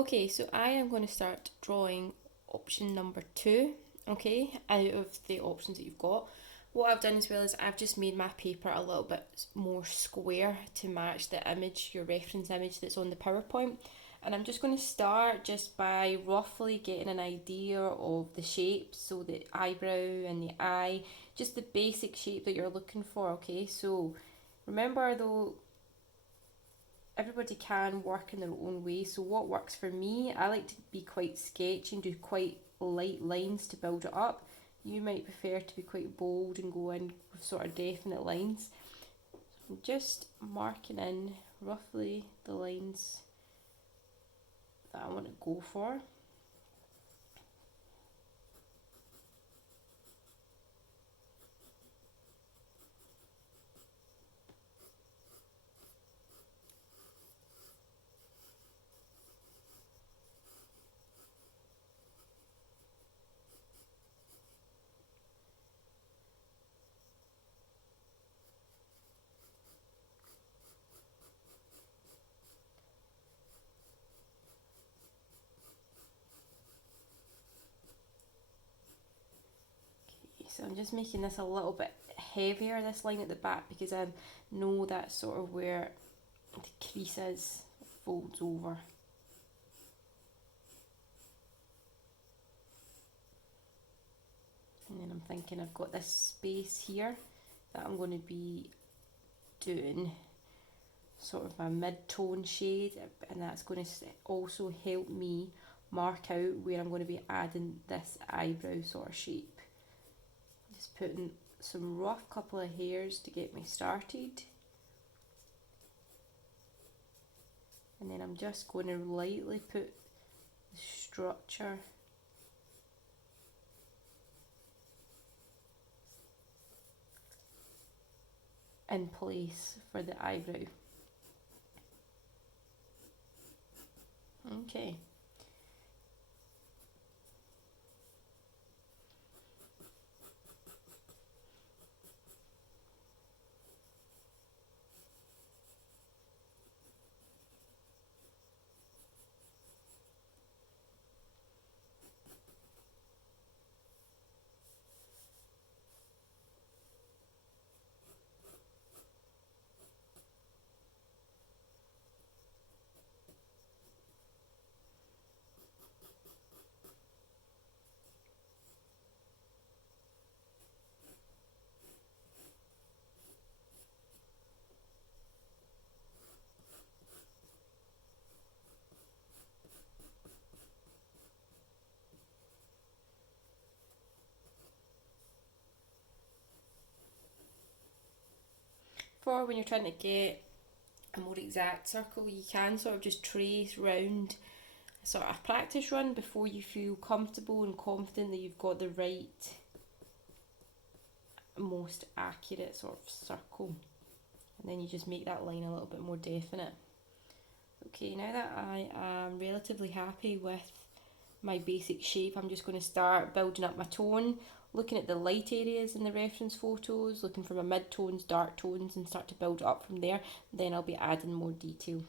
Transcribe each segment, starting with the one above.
Okay, so I am going to start drawing option number 2, okay, out of the options that you've got. What I've done as well is I've just made my paper a little bit more square to match the image, your reference image that's on the PowerPoint. And I'm just going to start just by roughly getting an idea of the shapes, so the eyebrow and the eye, just the basic shape that you're looking for, okay? So remember though, everybody can work in their own way. So what works for me, I like to be quite sketchy and do quite light lines to build it up. You might prefer to be quite bold and go in with sort of definite lines. So I'm just marking in roughly the lines that I want to go for. So I'm just making this a little bit heavier, this line at the back, because I know that's sort of where the crease is, folds over. And then I'm thinking I've got this space here that I'm going to be doing sort of a mid-tone shade, and that's going to also help me mark out where I'm going to be adding this eyebrow sort of shape. Just putting some rough couple of hairs to get me started, and then I'm just going to lightly put the structure in place for the eyebrow. Okay. For when you're trying to get a more exact circle, you can sort of just trace round a sort of practice run before you feel comfortable and confident that you've got the right, most accurate sort of circle. And then you just make that line a little bit more definite. Okay, now that I am relatively happy with my basic shape, I'm just going to start building up my tone, looking at the light areas in the reference photos, looking for my mid-tones, dark tones, and start to build it up from there. Then I'll be adding more detail.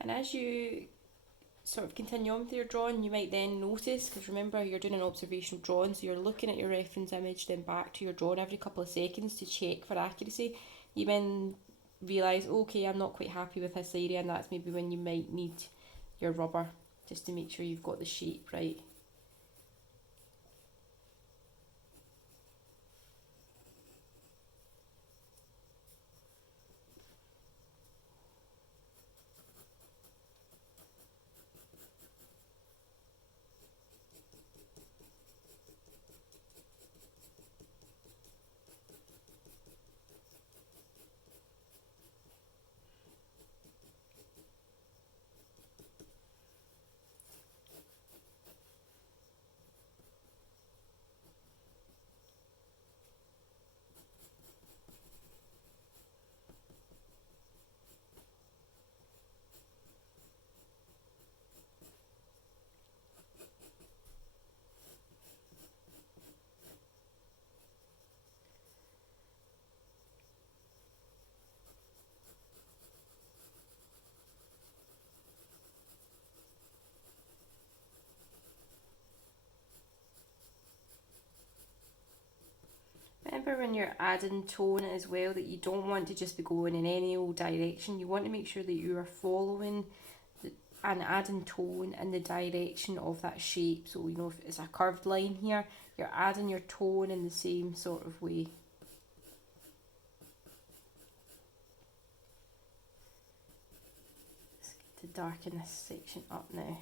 And as you sort of continue on with your drawing, you might then notice, because remember you're doing an observational drawing, so you're looking at your reference image, then back to your drawing every couple of seconds to check for accuracy. You then realise, okay, I'm not quite happy with this area, and that's maybe when you might need your rubber just to make sure you've got the shape right. remember when you're adding tone as well, that you don't want to just be going in any old direction. You want to make sure that you are following and adding tone in the direction of that shape. So, you know, if it's a curved line here, you're adding your tone in the same sort of way. Let's get to darken this section up now.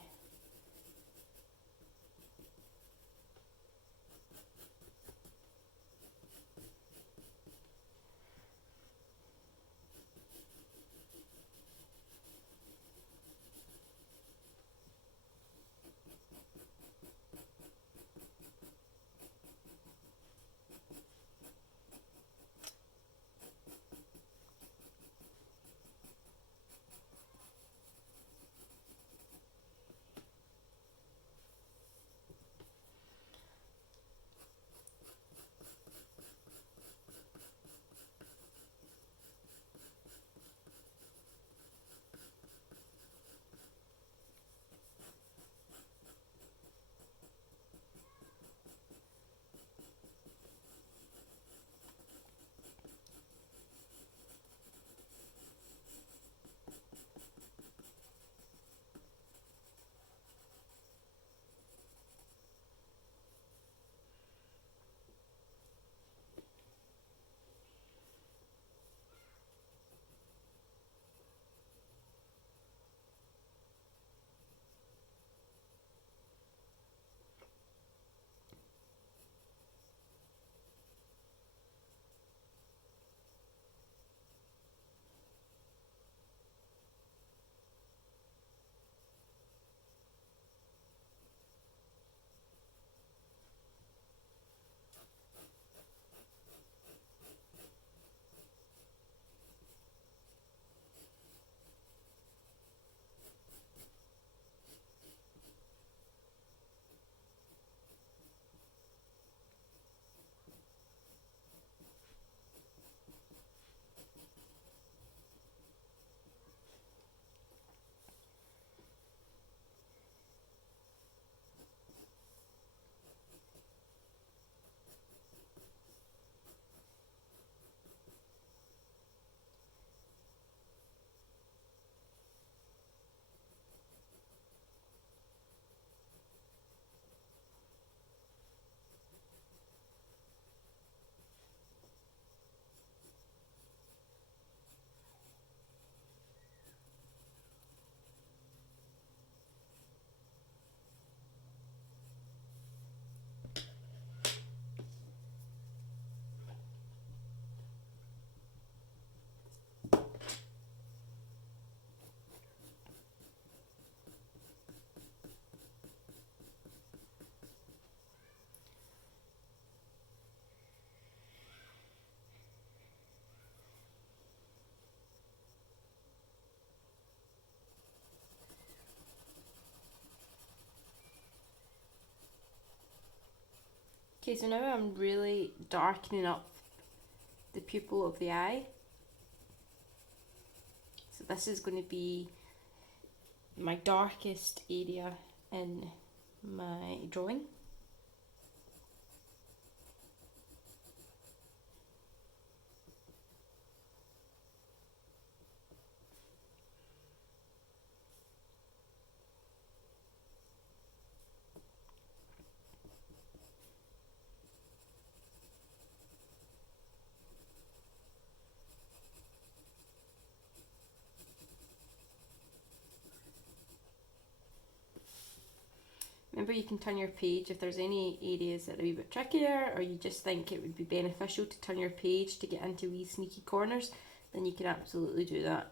Okay, so now I'm really darkening up the pupil of the eye. So this is going to be my darkest area in my drawing. Remember, you can turn your page if there's any areas that are a wee bit trickier, or you just think it would be beneficial to turn your page to get into wee sneaky corners, then you can absolutely do that.